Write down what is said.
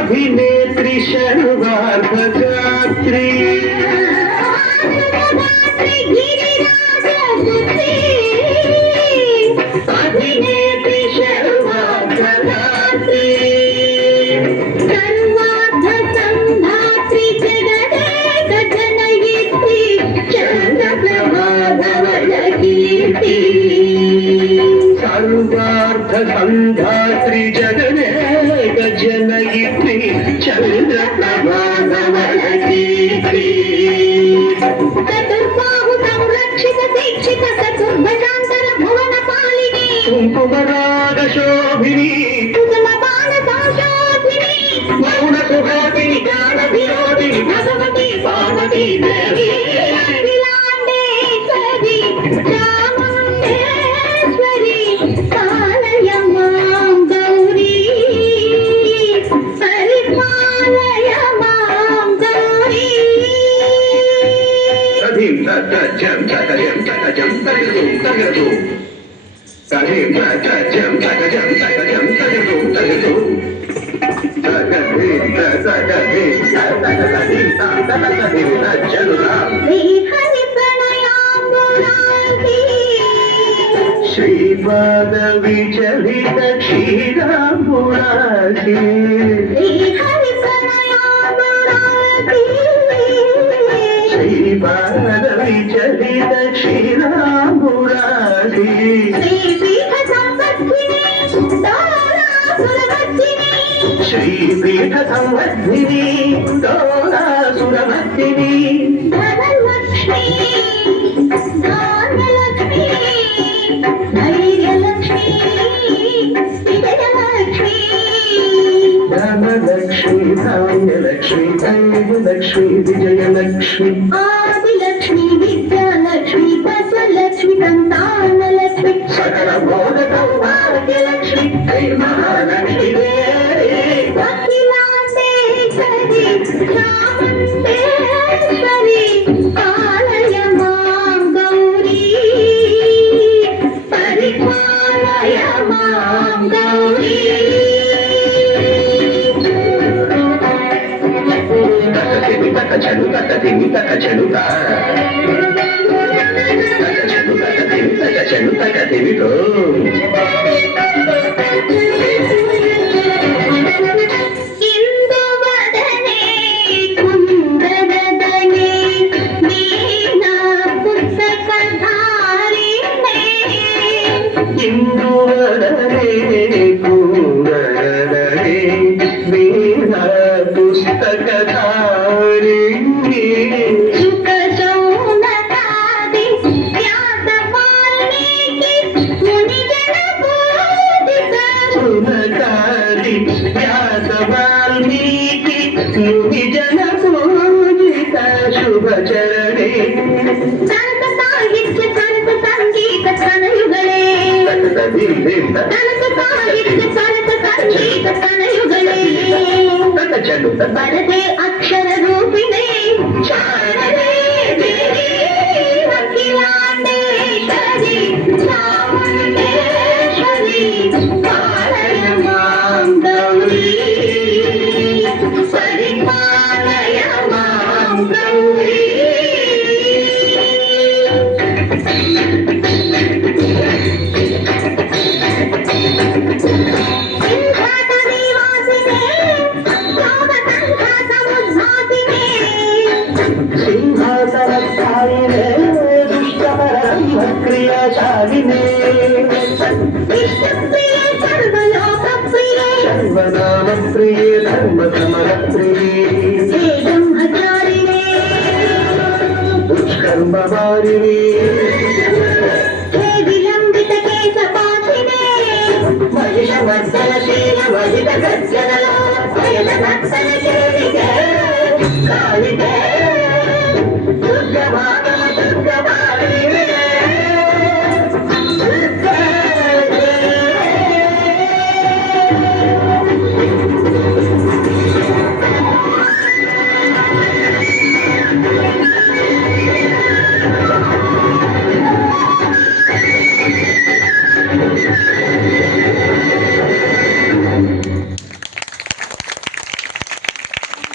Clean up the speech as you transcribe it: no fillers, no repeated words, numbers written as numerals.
अभिनेत्री शर्वार्धगात्री अभिनेत्री शर्वार्धगात्री सर्वार्ध संधात्री जगदेक जनयित्री चन्द्रप्रभाधवलकीर्ति सर्वार्थ संधात्री जगदेक जनयित्री चन्द्रप्रभाधवलकीर्ति चतुर्बाहु संरक्षित दीक्षित चतुर्भुजान्तर भुवन पालिनी कुङ्कुमराग शोभिनी कुसुमपान संशोभिनी मौन सुहासिनी ज्ञान विरोधिनी भगवती पार्वती देवी अखिलाण्डेश्वरी चामुण्डेश्वरी पालय मां गौरी परिपालय मां Gauri Sadim tajam tajam tajam tajam tajam Sadim tajam tajam tajam tajam tajam Shripad विचलित क्षीराम्बुरासी श्रीपाद विचलित क्षीराम्बुरासी श्रीपीठ संवर्धिनी दोरासुरमर्दिनी धनलक्ष्मी धान्यलक्ष्मी धैर्यलक्ष्मी विजयलक्ष्मी धनलक्ष्मी धान्यलक्ष्मी धैर्यलक्ष्मी विजयलक्ष्मी आदिलक्ष्मी विद्यालक्ष्मी बसलक्ष्मी संतानलक्ष्मी सकल बोधक भाग्यलक्ष्मी हे महालक्ष्मी अखिलाण्डेश्वरी चामुण्डेश्वरी पालय मां गौरी परिपालय मां गौरी ಚಂಡು ಬರದೆ ಅಕ್ಷರ ರೂಪಿಣೆ ಶಾರದೆ ದೇವಿ ಅಖಿಲಾಂಡೇಶ್ವರಿ ಚಾಮುಂಡೇಶ್ವರಿ ಪಾಲಯ ಮಾಂ ಗೌರಿ ಪರಿಪಾಲಯ ಮಾಂ ಗೌರಿ सिंहासनस्थायिने दुष्टमरब्रह्मक्रियाशालिने इष्टप्रिये सर्वलोकप्रिये सर्वनामप्रिये धर्मसमरप्रिये हे ब्रह्मचारिणे दुष्कर्मवारिणे हे विलम्बितकेशपाशिने महिषमर्दनशीलवहितगर्जनलोलभयनर्दनकेलिके कालिके